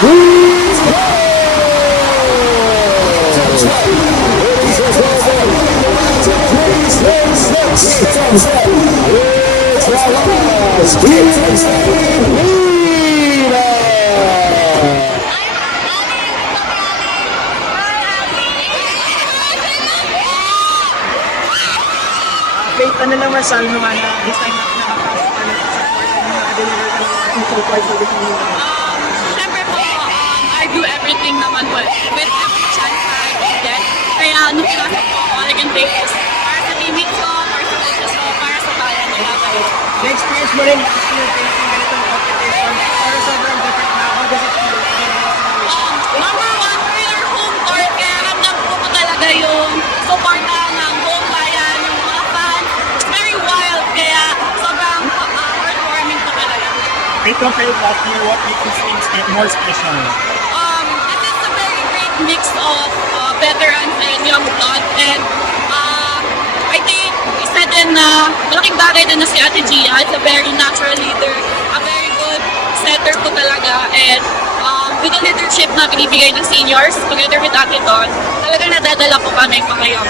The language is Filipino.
Faith, ano naman sa ano naman na this time nakapasok ka na sa court and na-deliver ka ng support sa defending naman? Siyempre po, I do everything naman with every chance na I can get. Kaya nung pinasok po, all I can take is para sa teammates ko, para sa coaches ko, para sa bayan nila kayo. Na-experience mo rin last year facing ganitong competition pero sobrang different na. How does it feel? Number one, we're our home court, kaya ramdam ko po talaga yung suporta ng buong bayan, yung mga fans. It's very wild, kaya sobrang heartwarming po talaga. Great compared last year, what makes this thing more special? This is a very great mix of veterans and young blood, and I think isa din na malaking bagay din na si Ate Gia is a very natural leader, a very good setter po talaga, and with the leadership na binibigay ng seniors together with Ate Don, talagang nadadala po kami mga young.